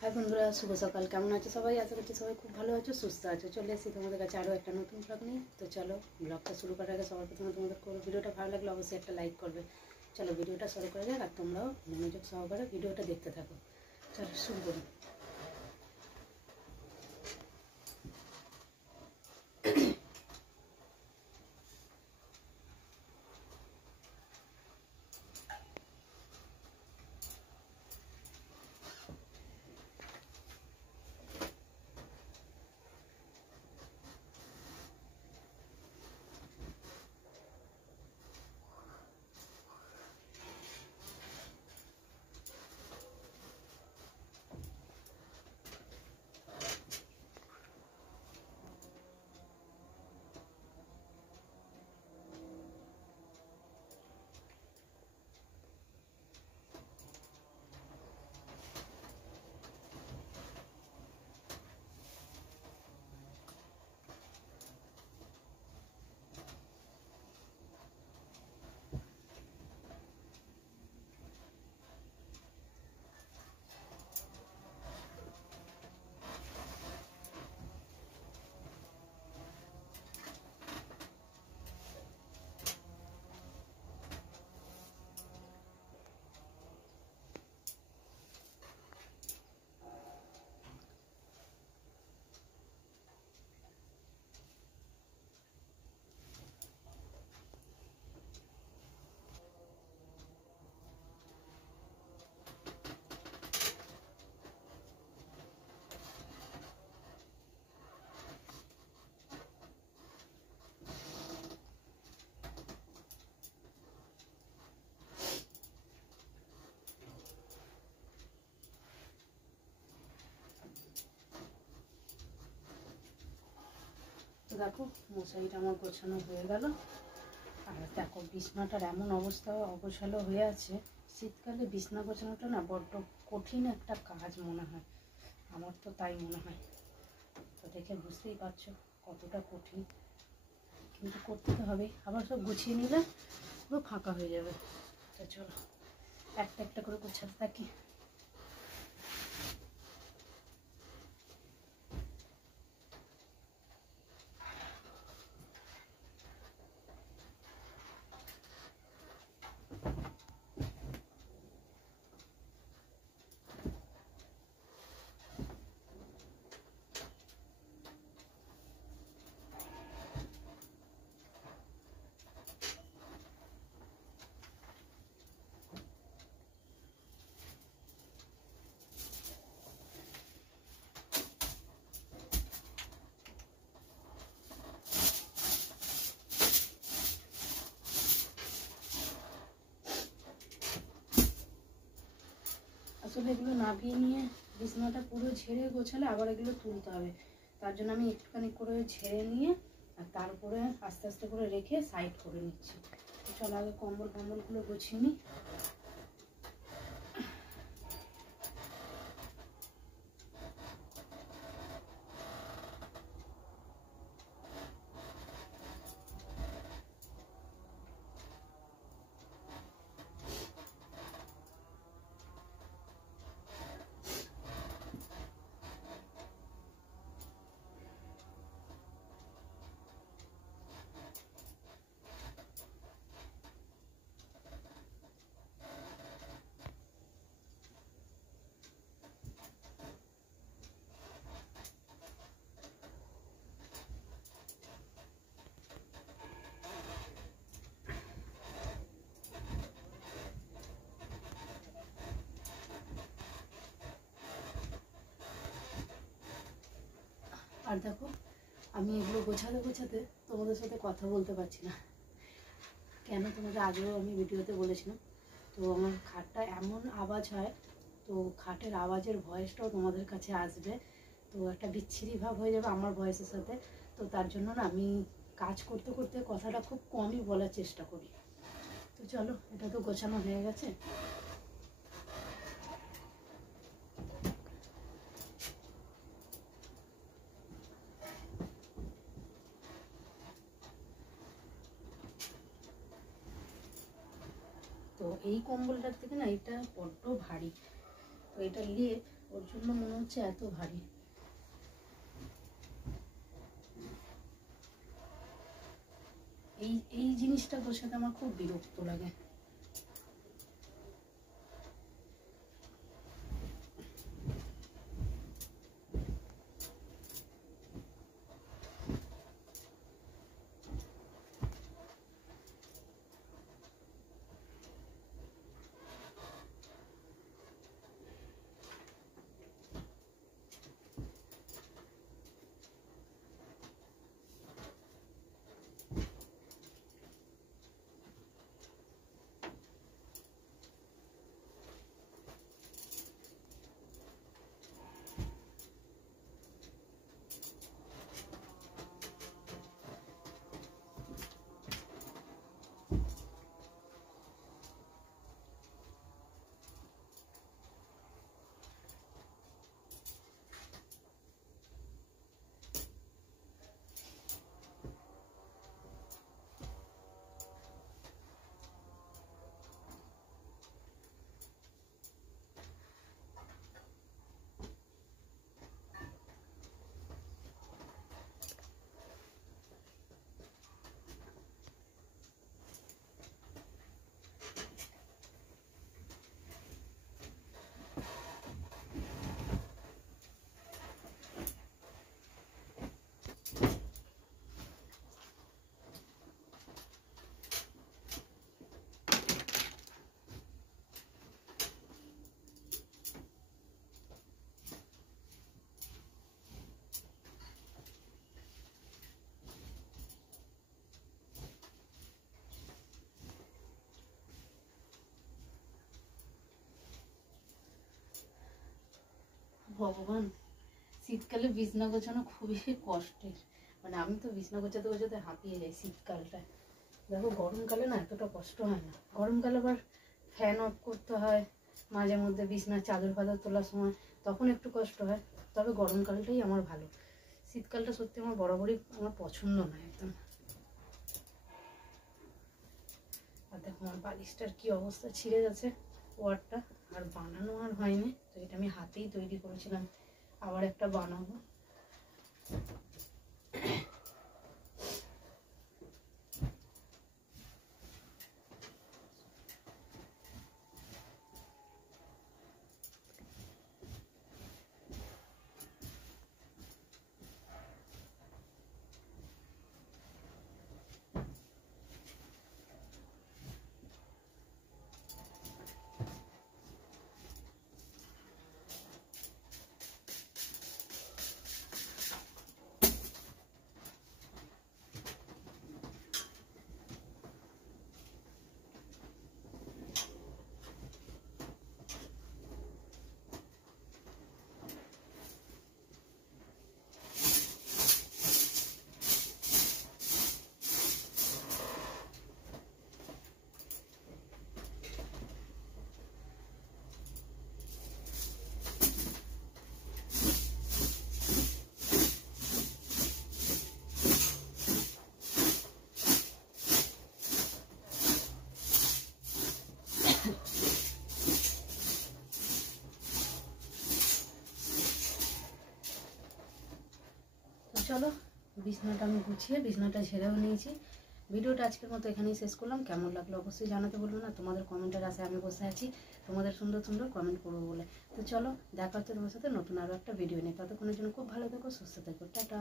हाय बंधुरा शुभ सकाल केमन आछो सबाई आशा करছি সবাই খুব ভালো আছো সুস্থ আছো চলে এসেছি তোমাদের কাছে আরও একটা নতুন ব্লগ নিয়ে। তো চলো ব্লগটা শুরু করার আগে সবার প্রথমে তোমাদের ভিডিওটা ভালো লাগলে অবশ্যই একটা লাইক করবে। চলো ভিডিওটা শুরু করা যাক আর তোমরাও মনোযোগ সহকারে ভিডিওটা দেখতে থাকো। চলো শুরু করি। তো দেখো মশারিটা আমার গোছানো হয়ে গেল। আর দেখো বিছনাটার এমন অবস্থা অগোছালো হয়ে আছে। শীতকালে বিছনা গোছানোটা না বড্ড কঠিন একটা কাজ মনে হয়, আমার তো তাই মনে হয়। তো দেখে বুঝতেই পারছো কতটা কঠিন, কিন্তু করতে তো হবেই। আবার সব গুছিয়ে নিলে পুরো ফাঁকা হয়ে যাবে। তো চলো একটা একটা করে গোছাতে থাকি। আসলে এগুলো নামিয়ে নিয়ে বিছানাটা পুরো ঝেড়ে গোছালে আবার এগুলো তুলতে হবে। তার জন্য আমি একটুখানি করে ঝেড়ে নিয়ে আর তারপরে আস্তে আস্তে করে রেখে সাইড করে নিচ্ছি। চলো আগে কম্বলগুলো গুছিয়ে নিই। আর দেখো আমি এগুলো গোছাতে তোমাদের সাথে কথা বলতে পারছি না কেন, তোমাদের আগেও আমি ভিডিওতে বলেছিলাম। তো আমার খাটটা এমন আওয়াজ হয়, তো খাটের আওয়াজের ভয়েসটাও তোমাদের কাছে আসবে, তো একটা বিচ্ছিরি ভাব হয়ে যাবে আমার ভয়েসের সাথে। তো তার জন্য না আমি কাজ করতে করতে কথাটা খুব কমই বলার চেষ্টা করি। তো চলো এটা তো গোছানো হয়ে গেছে। তো এই কম্বলটার থেকে না এটা বড্ড ভারী, তো এটা নিয়ে ওর জন্য মনে হচ্ছে এত ভারী। এই জিনিসটা গোছাতে আমার খুব বিরক্ত লাগে। ভগবান, শীতকালে বিছনা গোছানো খুবই কষ্টের। মানে আমি তো বিছনা গোছাতে গোছাতে হাঁপিয়ে যাই শীতকালটায়। দেখো গরমকালে না এতটা কষ্ট হয় না। গরমকালে আবার ফ্যান অফ করতে হয়, মাঝে মধ্যে বিছনার চাদর ফাদর তোলার সময় তখন একটু কষ্ট হয়। তবে গরমকালটাই আমার ভালো। শীতকালটা সত্যি আমার বরাবরই আমার পছন্দ নয় একদম। আর দেখো আমার বালিশটার কি অবস্থা, ছিঁড়ে গেছে ওয়ারটা, আর বানানো আর হয়নি। তো এটা আমি হাতেই তৈরি করেছিলাম, আবার একটা বানাবো। চলো বিছনাটা আমি গুছিয়ে বিছনাটা ঝেড়েও নিয়েছি। ভিডিওটা আজকের মতো এখানেই শেষ করলাম। কেমন লাগলো অবশ্যই জানাতে বলবো না। তোমাদের কমেন্টের আশায় আমি বসে আছি, তোমাদের সুন্দর সুন্দর কমেন্ট করবো বলে। তো চলো দেখা হচ্ছে তোমার সাথে নতুন আরও একটা ভিডিও নিয়ে। ততক্ষণের জন্য খুব ভালো থেকো, সুস্থ থেকো, টাটা।